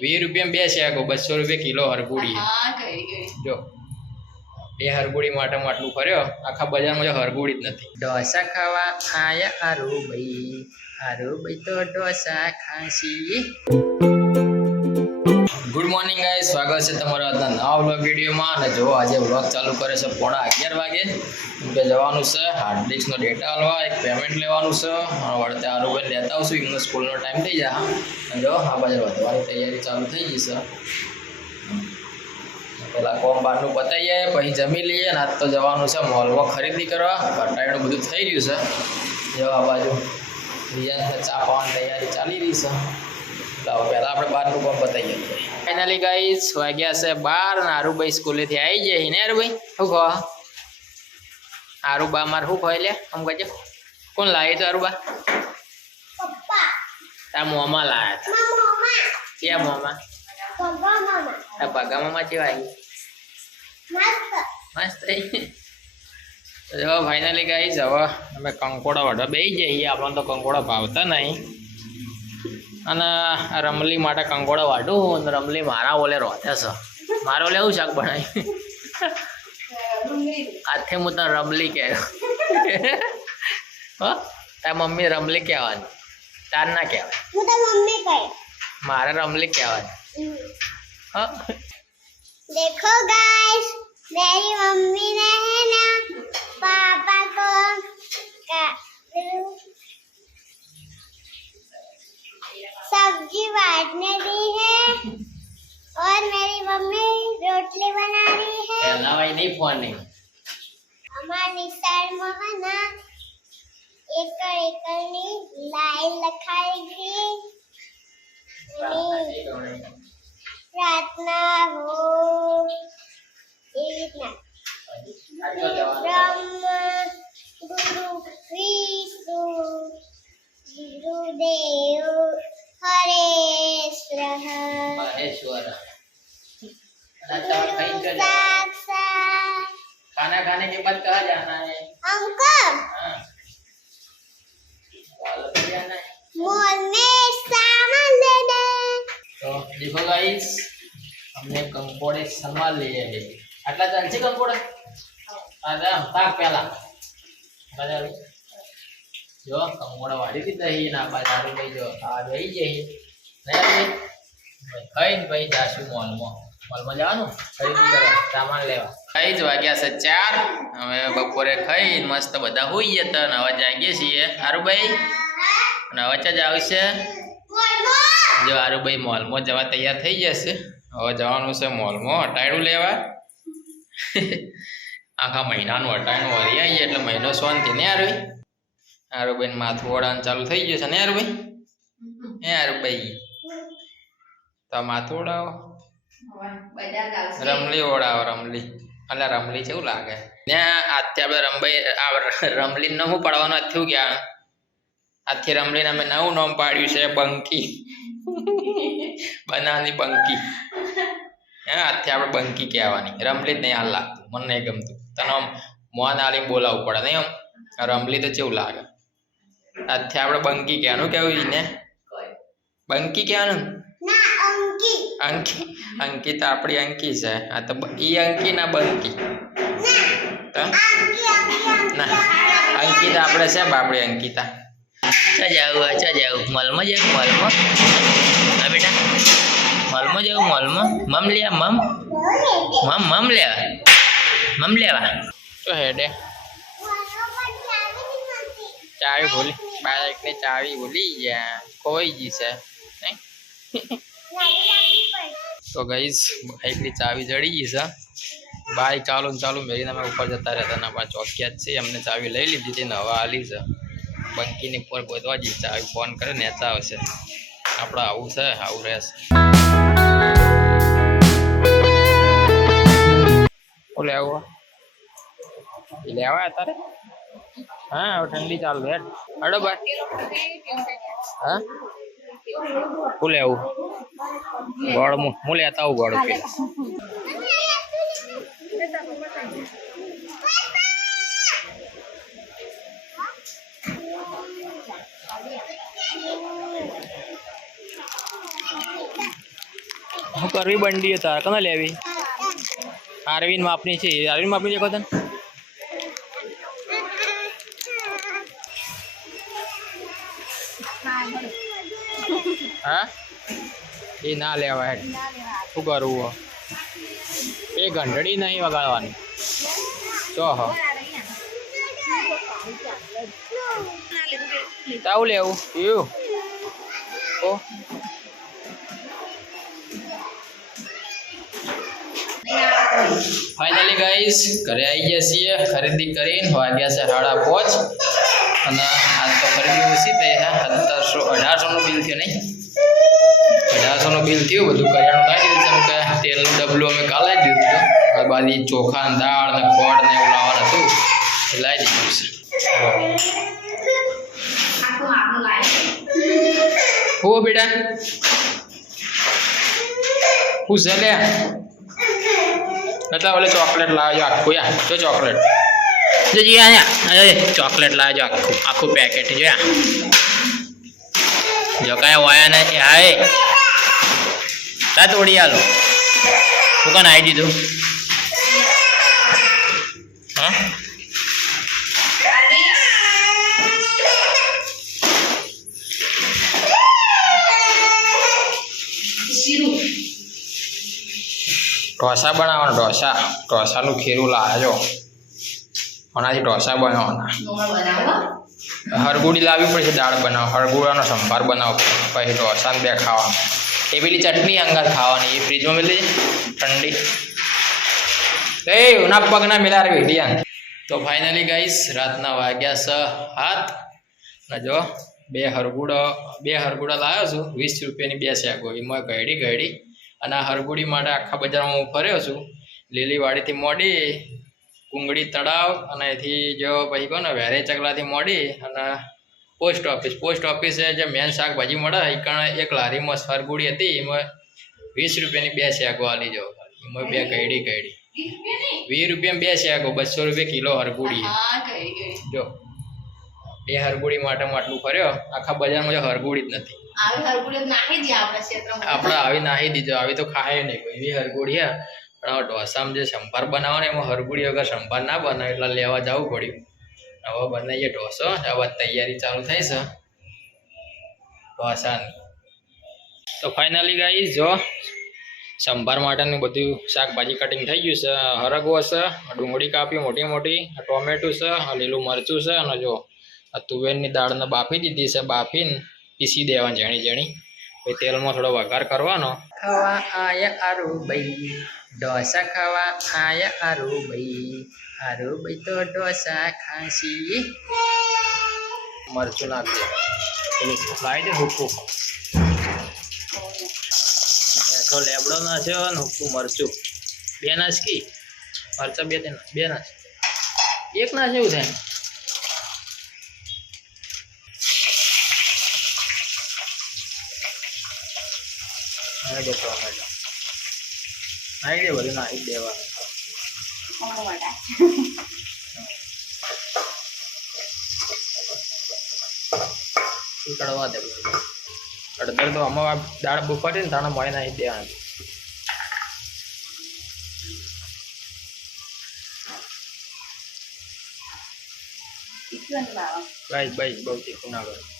₹20 બે શેકો, ₹200 કિલો હરગુડી. જો બે હરગુડી માટે આટલું ફર્યો, આખા બજારમાં જો હરગુડી જ નથી. ઢોસા ખાવા આયા આરુભાઈ તો ઢોસા ખાશી. ગુડ મોર્નિંગ ગાઈસ, સ્વાગત છે તમારા આજના નવા વ્લોગ વિડીયોમાં. અને જો આજે વ્લોગ ચાલુ કરે છે 11:30 વાગે. કે જવાનું છે હાર્ડ ડિસ્કનો ડેટા આલવા, એક પેમેન્ટ લેવાનું છે. વળતે આરુભાઈ લેતા આવશું, એમનો સ્કૂલનો ટાઈમ થઈ જાય. અને જો આ બાજુ વધવાની તૈયારી ચાલુ થઈ ગઈ છે. પેલા કોમ બહારનું પતાવીએ, પછી જમી લઈએ. ને આજ તો જવાનું છે મોલમાં ખરીદી કરવા. ઘટાડું બધું થઈ ગયું છે. જો આ બાજુ રિયાને ચા પાવાની તૈયારી ચાલી રહી છે. પહેલાં આપણે બહારનું કોમ પતાવીએ. ફાઇનલી ગાઈસ વાગ્યા છે 12 ને આરુભાઈ સ્કૂલેથી આવી જાય ને. આરુભાઈ શું કહો? આરુબા મારે શું કહે લે આમ કહેજો. કોણ લાવી તો આરુબા? તાર મોમાં લાયા. ક્યાં મોમાં? તાર ભગા મામા કેવા આવી? મસ્ત જો ફાઇનલી ગાઈસ હવે અમે કંકોડા વાળવા બેસી જઈએ. આપણને તો કંકોડા ભાવતા નહીં. અને રમલી માટે કંકોડા વાઢું. અને રમલી મારા ઓલે રોતે છે. મારે ઓલે એવું શાક બનાવી આથી હું તને રમલી કહેવાય. હો તાર મમ્મી રમલી કહેવાની, તાર ના કહેવાય. મારે રમલી કહેવાની. हाँ देखो गाइस, मेरी मम्मी ने है ना पापा को सब्जी बांटने दी है और मेरी मम्मी रोटली बना रही है. लावाई नहीं फोन नहीं. हमारी साइड में है ना एकड़ ની લાઈન લખાઈ ગઈ. प्रार्थना हो ब्रह्म गुरु विष्णु गुरुदेव महेश्वर साक्षात. खाना खाने के बाद कहाँ जाना है हमको? जाना है मॉल में सामान लेना. तो देखो गाइस, हमने कंकोड़े संभाल लिए हैं. आटला चालશે કંકોડા? આદા તાક પેલા બજાર જો કંકોડા વાડી દીધા. ના બાજાર લઈ જો આ લઈ જઈએ ને ખાઈને ભાઈ જાશું મોલમાં જવાનું ખરીદી કરવા, સામાન લેવા. ખાઈ જ વાગ્યા છે 4. હવે બપોરે ખાઈને મસ્ત બધા હોઈએ તો હવે જાગીએ છીએ. આરુભાઈ અને હવે જ આવશે. જો આરુભાઈ મોલમાં જવા તૈયાર થઈ જશે. હવે જવાનું છે મોલમાં અટાયણું લેવા. આખા મહિનાનું અટાયણું વળી આવીએ એટલે મહિનો શાંતિ ને. આરુભાઈ માથું ઓળાનું ચાલુ થઈ ગયું છે ને આરુભાઈ? આરુભાઈ તો માથું ઓળાવો, રમલી ઓળાવો. રમલી એટલે રમલી કેવું લાગે ને? આજથી આપણે રમલી ન શું પાડવાનું થયું ગયા. આજથી રમલીને અમે નવું નામ પાડ્યું છે બંકી. બનાવની બંકી. આજથી આપણે બંકી કહેવાની, રમલી જ નહીં હાલ લાગતું. મને નહીં ગમતું. તને આમ મોન આલીને બોલાવવું પડે નહીં. આમ રમલી તો કેવું લાગે. આજથી આપણે બંકી કહેવાનું. કેવું ને બંકી કહેવાનું? અંકી. અંકી તો આપણી અંકી છે. આ તો ઈ અંકી ના બંકી. ના અંકી તો આપણે છે આપણી અંકિતા. જાવ મોલમાં જાવ. મોલમાં હા બેટા, મોલમાં જાવ. મોલમાં મમ લે. મમ લેવા તો હેડે. ચાવી ભૂલી, બાઈકની ચાવી ભૂલી ગયા. ખોઈ ગઈ છે. તો ગઈશ બાઈકની ચાવી જડી ગઈ છે. બાઈક ચાલુ મેળીને અમે ઉપર જતા રહેતા. ના પાછા ચોક્યા જ છે. એમને ચાવી લઈ લીધી હતી ને હવે આલી છે. બંકીની ઉપર ગોતવા જઈ. ચાવી ફોન કરે નેચા આવશે. આપણે આવું છે, આવું રહેશે. ઓલે આવું લેવા અત્યારે. હા હવે ઠંડી ચાલુ હેડ. હડો ભાઈ. હા હું લેવું ગોળ? હું લેતા આવું ગોળ. શું કરવી બંડી તારે કને લેવી આરવીન માપની છે આરવીન માપની દેખો તને હા એ ના લેવાય શું કરવું એ ઘંટડી નહીં વગાડવાની ચો હ તાવું લેવું એવું ઓ ફાઇનલી ગાઈસ ઘરે આવી ગયા છીએ ખરીદી કરીને વાગ્યા છે 5:30 અને આજ તો ખરીદી ઓછી થઈ છે 1800નું બિલ થયું નહીં 1800નું બિલ થયું બધું કરિયાણું લાવી દીધું છે કે તેલનું ડબલું અમે કાલે જ દીધું હતું બાકી ચોખા દાળ ને ખોળ ને એવું લાવવાનું હતું એ લાવી દીધું છે હો બેટા હું છે લે એટલે ઓલે ચોકલેટ લાવજો આખું યાર જો ચોકલેટ જોજી અહીંયા ચોકલેટ લાવજો આખું પેકેટ જો જો કાંઈ વાયા ને હાય તા તોડી આલો હું કાન આવી દીધું હા ઢોસા બનાવવાના ઢોસાનું ખીરું લાવજો આનાથી ઢોસા બનાવવાના હરગુડી લાવવી પડશે દાળ બનાવો હરગુડાનો સંભાર બનાવો પછી ઢોસાને બે ખાવાનું એ પેલી ચટણી અંગાર ખાવાની એ ફ્રીજમાં મેલી ઠંડી એ ના પગના મિલારવી ડિયાન તો ફાઇનલી ગાઈસ રાતના વાગ્યા 7 ને જો બે હરગુડા લાવ્યો છું 20 રૂપિયાની બે શેકો એમાં ગળી અને આ હરગુડી માટે આખા બજારમાં હું ફર્યો છું લીલીવાડીથી મોડી કુંગળી તળાવ અને એથી જો પછી કહો ને વેરે ચકલાથી મોડી અને પોસ્ટ ઓફિસે જે મેન શાકભાજી મળે એ કારણ એક લારીમાં હરગુડી હતી એમાં 20 રૂપિયાની બે શેકો આલી જાઓ એમાં બે ગળી 20 રૂપિયામાં બે શેકો 200 રૂપિયા કિલો હરગુડી જો બે હરગુડી માટે આટલું ફર્યો આખા બજારમાં જો હરગુડી જ નથી આપણે આવી નાહી દીધો આવી તો ખાય નહીં કોઈ એવી હરગુડી પણ હવે ઢોસામાં જે સંભાર બનાવવાનો એમાં હરગુડી વગર સંભાર ના બનાવે એટલે લેવા જવું પડ્યું હવે બનાવીએ ઢોસો હવે તૈયારી ચાલુ થઈ છે ઢોસાની તો ફાઇનલી ગાઈસ જો સંભાર માટેનું બધું શાકભાજી કટિંગ થઈ ગયું છે હરગવો છે ડુંગળી કાપી મોટી મોટી ટોમેટું છે લીલું મરચું છે અને જો આ તુવેરની દાળને બાફી દીધી છે બાફીને પીસી દેવાની ઝીણી પછી તેલમાં થોડો વઘાર કરવાનો ખાવા આયા આરુભાઈ ઢોસા ખાવા આયા આરુભાઈ તો ઢોસા ખાંસી મરચું નાખજે પેલું લાવી દે હુક્કું તો લેબડો ના છે ને હુક્કું મરચું બે નાશ કી મરચા બે નાશ એક નાશ એવું થાય નાખી દે ટોમેટો નાખી દે બધું નાખી દેવાનું ઉકળવા દે અડધર તો આમાં દાળ બફાટી ને તાણે મોય નાખી દેવાનું બસ બહુ તીખું ના કરે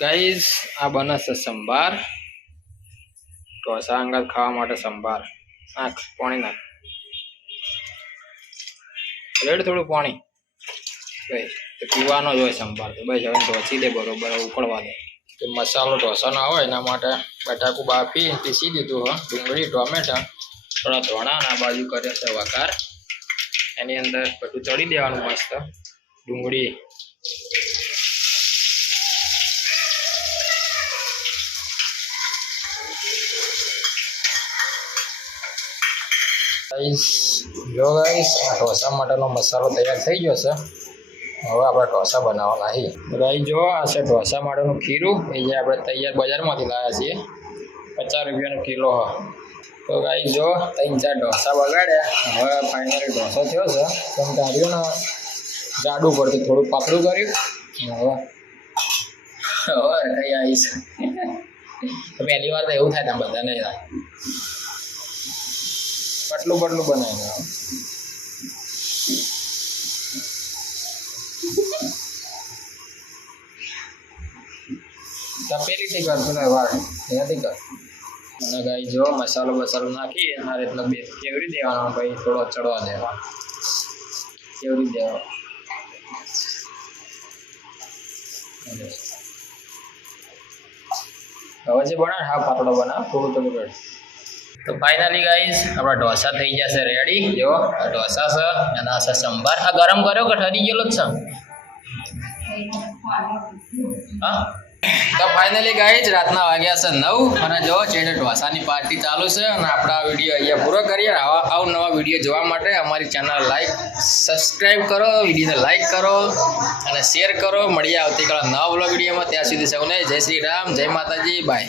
ગાઈસ આ બને છે સંભાર ઢોસા અંગત ખાવા માટે સંભાર નાખ પાણી નાખ રેડ થોડું પાણી બસ તો પીવાનો જ હોય સંભાર તો બસ હવે ઢોસી દે બરોબર ઉકળવા દે તો મસાલો ઢોસા ના હોય એના માટે બટાકું બાફી પીસી દીધું હા ડુંગળી ટોમેટા થોડા ધોણા આ બાજુ કર્યો છે વઘાર એની અંદર બધું ચડી દેવાનું મસ્ત ડુંગળી જો ગાઈસ આ ઢોસા માટેનો મસાલો તૈયાર થઈ ગયો છે હવે આપણે ઢોસા બનાવવાના છે ગાઈસ જો આ છે ઢોસા માટેનું ખીરું એ જે આપણે તૈયાર બજારમાંથી લાવ્યા છીએ 50 રૂપિયાનો કિલો હ તો ગાઈસ જો 3-4 ઢોસા બગાડ્યા. હવે ફાઇનલી ઢોસો થયો છે. કેમ કે આવ્યું ને જાડું પડતું થોડું પાતળું કર્યું. હવે કઈ આવીશ. પહેલી વાર તો એવું થાય ને બધાને થાય. પટલું બનાવી તપેલીથી કરશું ને વાર એનાથી કર. અને ગાઈ જો મસાલો નાખી આ રીતના બે કેવરી દેવાનો પછી થોડો ચડવા દેવા કેવરી દેવા. હવે જે બનાવે હા પાતળો બનાવ થોડું રેડ. તો ફાઇનલી ગાઈસ આપણા ઢોસા થઈ જશે રેડી. જો આ ઢોસા છે અને આ છે સંભાર. આ ગરમ કર્યો કે ઠરી ગયેલો જ છે? હા. તો ફાઇનલી ગાઈસ રાતના વાગ્યા છે 9 અને જો ચેડે ઢોસાની પાર્ટી ચાલુ છે. અને આપણા વિડીયો અહીંયા પૂરો કરીએ. આવા નવા વિડીયો જોવા માટે અમારી ચેનલ સબસ્ક્રાઈબ કરો, વિડીયોને લાઈક કરો અને શેર કરો. મળીએ આવતીકાલે નવા વ્લોગ વિડીયોમાં. ત્યાં સુધી સૌને જય શ્રી રામ, જય માતાજી, બાય.